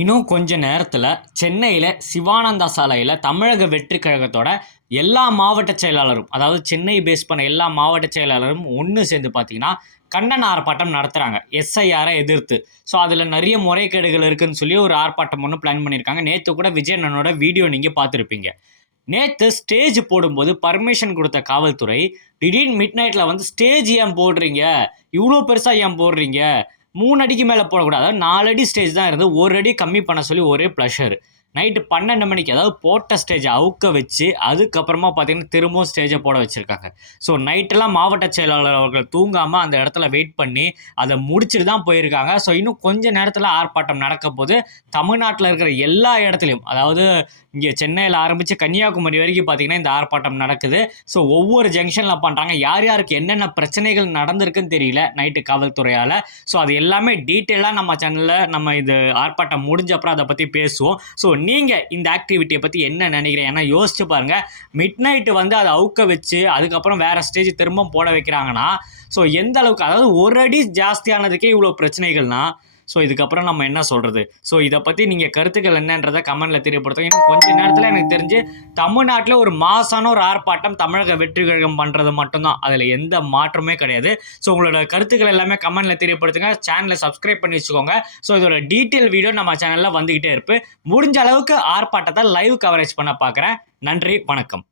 இன்னும் கொஞ்ச நேரத்தில் சென்னையில் சிவானந்தா சாலையில் தமிழக வெற்றி கழகத்தோட எல்லா மாவட்ட செயலாளரும் அதாவது சென்னை பேஸ் பண்ண எல்லா மாவட்ட செயலாளரும் ஒன்று சேர்ந்து பார்த்தீங்கன்னா கண்டன ஆர்ப்பாட்டம் நடத்துகிறாங்க எஸ்ஐஆரை எதிர்த்து. ஸோ அதில் நிறைய முறைகேடுகள் இருக்குதுன்னு சொல்லி ஒரு ஆர்ப்பாட்டம் ஒன்று பிளான் பண்ணியிருக்காங்க. நேற்று கூட விஜய் வீடியோ நீங்கள் பார்த்துருப்பீங்க. நேற்று ஸ்டேஜ் போடும்போது பர்மிஷன் கொடுத்த காவல்துறை திடீர்னு மிட் நைட்டில் வந்து ஸ்டேஜ் ஏன் போடுறீங்க? இவ்வளோ பெருசாக ஏன் போடுறீங்க? மூணு அடிக்கு மேலே போடக்கூடாது. அதாவது நாலு அடி ஸ்டேஜ் தான் இருந்து ஒரு அடி கம்மி பண்ண சொல்லி ஒரே ப்ளஷர் நைட்டு பன்னெண்டு மணிக்கு அதாவது போட்ட ஸ்டேஜை அவுக்க வச்சு அதுக்கப்புறமா பார்த்தீங்கன்னா திரும்பவும் ஸ்டேஜை போட வச்சுருக்காங்க. ஸோ நைட்டெல்லாம் மாவட்ட செயலாளர் அவர்கள் தூங்காமல் அந்த இடத்துல வெயிட் பண்ணி அதை முடிச்சுட்டு தான் போயிருக்காங்க. ஸோ இன்னும் கொஞ்ச நேரத்தில் ஆர்ப்பாட்டம் நடக்க போது தமிழ்நாட்டில் இருக்கிற எல்லா இடத்துலையும் அதாவது இங்கே சென்னையில் ஆரம்பித்து கன்னியாகுமரி வரைக்கும் பார்த்திங்கன்னா இந்த ஆர்ப்பாட்டம் நடக்குது. ஸோ ஒவ்வொரு ஜங்ஷனில் பண்ணுறாங்க யார் யாருக்கு என்னென்ன பிரச்சனைகள் நடந்திருக்குன்னு தெரியல நைட்டு காவல்துறையால். ஸோ அது எல்லாமே டீட்டெயிலாக நம்ம சேனலில் நம்ம இது ஆர்ப்பாட்டம் முடிஞ்ச அப்புறம் அதை பற்றி பேசுவோம். ஸோ நீங்கள் இந்த ஆக்டிவிட்டியை பற்றி என்ன நினைக்கிறேன் ஏன்னா யோசிச்சு பாருங்கள் மிட் நைட்டு வந்து அதை அவுக்க வச்சு அதுக்கப்புறம் வேறு ஸ்டேஜ் திரும்ப போட வைக்கிறாங்கன்னா ஸோ எந்த அளவுக்கு அதாவது ஒரு அடி ஜாஸ்தியானதுக்கே இவ்வளோ பிரச்சனைகள்னால் ஸோ இதுக்கப்புறம் நம்ம என்ன சொல்கிறது ஸோ இதை பற்றி நீங்கள் கருத்துக்கள் என்னன்றதை கமெண்ட்டில் தெரியப்படுத்துங்க. இன்னும் கொஞ்ச நேரத்தில் எனக்கு தெரிஞ்சு தமிழ்நாட்டில் ஒரு மாசான ஒரு ஆர்ப்பாட்டம் தமிழக வெற்றி கழகம் பண்ணுறது மட்டும்தான். அதில் எந்த மாற்றமே கிடையாது. ஸோ உங்களோட கருத்துக்கள் எல்லாமே கமெண்ட்டில் தெரியப்படுத்துங்க. சேனலை சப்ஸ்கிரைப் பண்ணி வச்சுக்கோங்க. ஸோ இதோட டீட்டெயில் வீடியோ நம்ம சேனலில் வந்துக்கிட்டே இருப்பு முடிஞ்ச அளவுக்கு ஆர்ப்பாட்டத்தை லைவ் கவரேஜ் பண்ண பார்க்குறேன் நன்றி வணக்கம்.